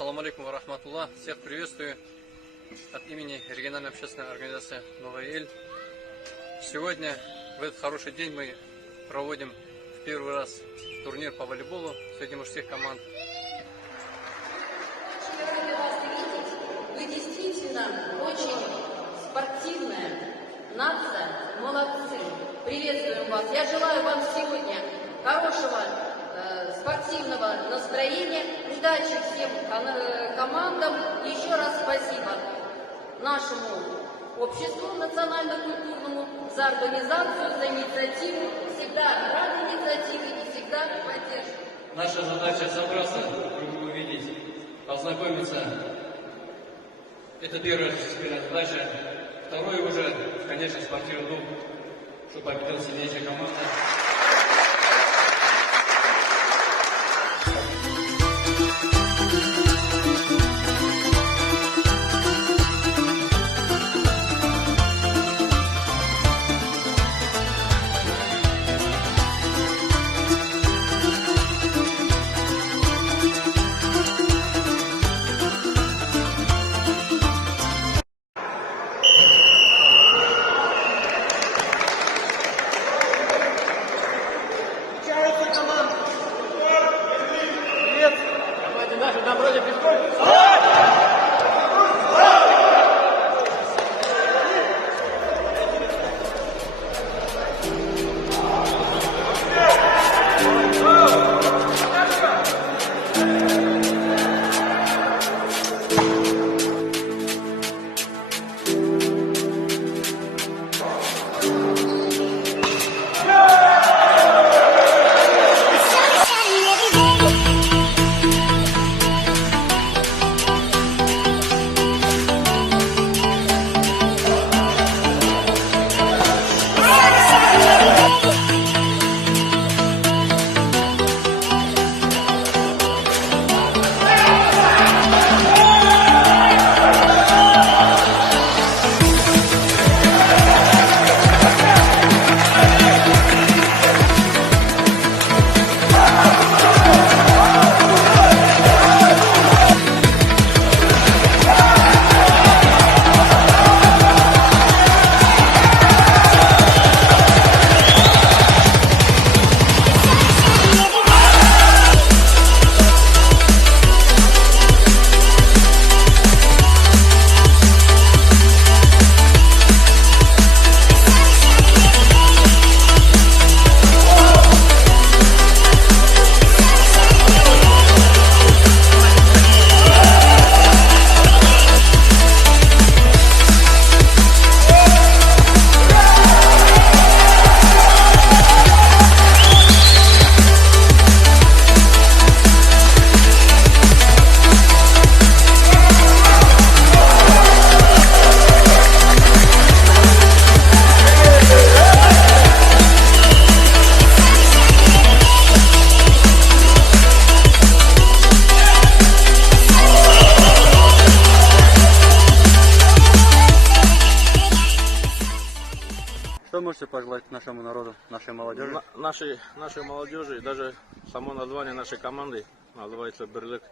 Ассаламу алейкум ва рахматуллах. Всех приветствую от имени региональной общественной организации «Новая Эль». Сегодня, в этот хороший день, мы проводим в первый раз турнир по волейболу среди мужских команд. Рады вас видеть. Вы действительно очень спортивная нация. Молодцы. Приветствуем вас. Я желаю вам сегодня хорошего спортивного настроения, удачи всем командам. Еще раз спасибо нашему обществу национально-культурному за организацию, за инициативу. Всегда рады инициативе и всегда поддерживаем. Наша задача собраться, увидеть, познакомиться. Это первая задача. Второе уже, конечно, спортивный дух, чтобы победила сильнейшая команда. Что можете пожелать нашему народу, нашей молодежи? Нашей молодежи, даже само название нашей команды называется «Бирлик».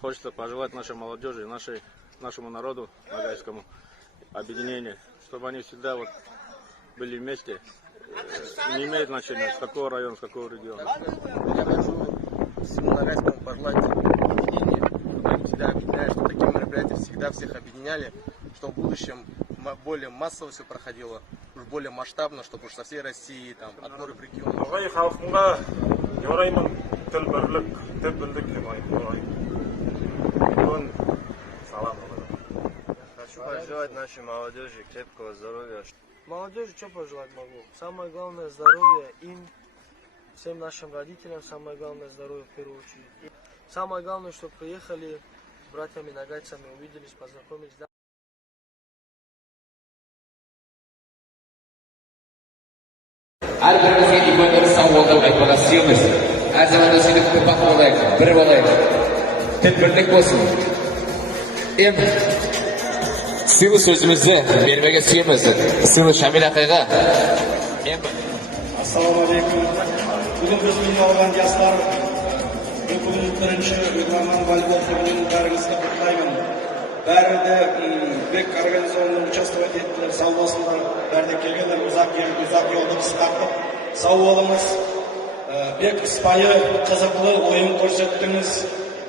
Хочется пожелать нашей молодежи, нашему народу, нагайскому объединению, чтобы они всегда были вместе. Не имеет значения, с какого района, с какого региона. Я хочу всему Ногайскому пожелать объединения, чтобы они всегда объединяли, чтобы такие мероприятия всегда всех объединяли, чтобы в будущем более массово все проходило, уж более масштабно, чтобы уж со всей России, там, от моря к региону. Хочу пожелать нашей молодежи крепкого здоровья. Молодежи что пожелать могу? Самое главное здоровье им, всем нашим родителям, самое главное здоровье в первую очередь. И самое главное, чтобы приехали с братьями-нагайцами, увиделись, познакомились. Әрбірімізге ибанер сауалдау айтпағасымыз. Әзімді сені күпақ болайық, бір болайық. Тіп бірлік болсын. Сыйлы сөзімізді бермеге сүйеміз. Сыйлы Шамил ақайға. Ассаламу алейкум. Бүгін біз ұйым алған жастар Birinci uygulanan volleybol turnirinin bәріңізді құттықтаймын. Бәрі де бек организованно участвовать еттілер, сау болсындар. Бәрі де келгендер, ұзақ жолды қысқартып, сау болыңыз. Бек сыпайы, қызықты ойын көрсеттіңіз.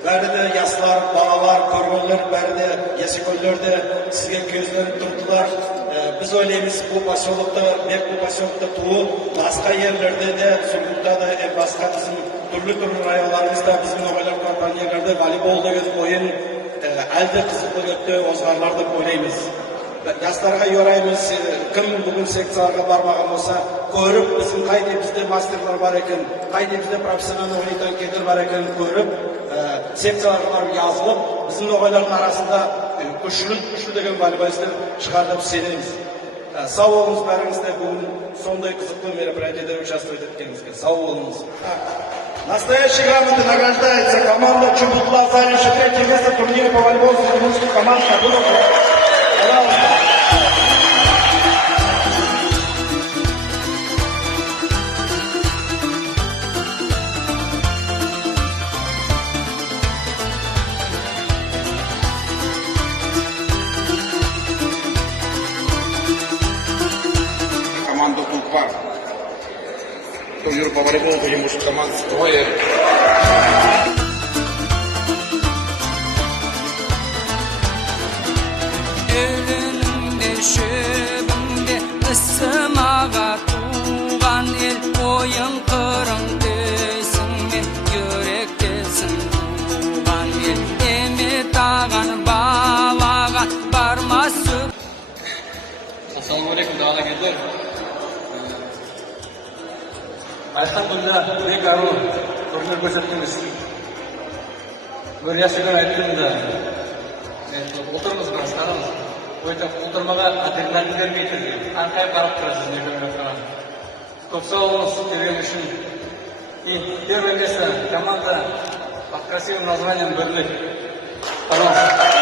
Бәрі де яслар, балалар, көргендер, бәрі де есекөлдер де сізге көзленіп тұрдылар. Біз ойлаймыз, бұл поселокта, бек бұл поселокта туы, басқа ерлерде де, Сургутта да, басқа біздің түрлі районларымызда біздің оғайлар компанияларда волейбол деген ойын әлде қызықты өтті, озғарлар деп ойлаймыз. Жастарға yoraymiz, кім бүгін секцияларға бармаған болса, көріп, біздің қайда бізде мастерлар бар екен, қайда бізде профессионал ойнайтын кедер бар екен көріп, секцияларға барып жазылып, біздің оғайлардың арасында күшті деген волейболистер шығар деп сенеміз. Сау болыңыз бәріңізде, бүгін сондай қызықты мероприятиеде участвовать еткеніңізге. Сау болыңыз. Настоящей грамотой награждается команда Чубутла, занявшая 3-е место в турнире по волейболу среди мужских команд. Команда Тулпар. Турнир по волейболу среди мужских команд «Строя». Şöbünde ısımağa tuğan el oyun kırın döysünde yürektesin tuğan el emi tağan bağlağa barma süp. Assalamu alaikum dağına geldiler. Elhamdülillah bir karı turnir gösterdiğimiz. Böyle yaşayan ayıttım da. Oturumuz biraz karımız. Oturmağa adrenalin vermeydi. Arkaya qarab тұрасыз не көрмей тұрған. Көп сау болыңыз, келген үшін. И первое место команда под красивым названием «Бірлік». Пожалуйста.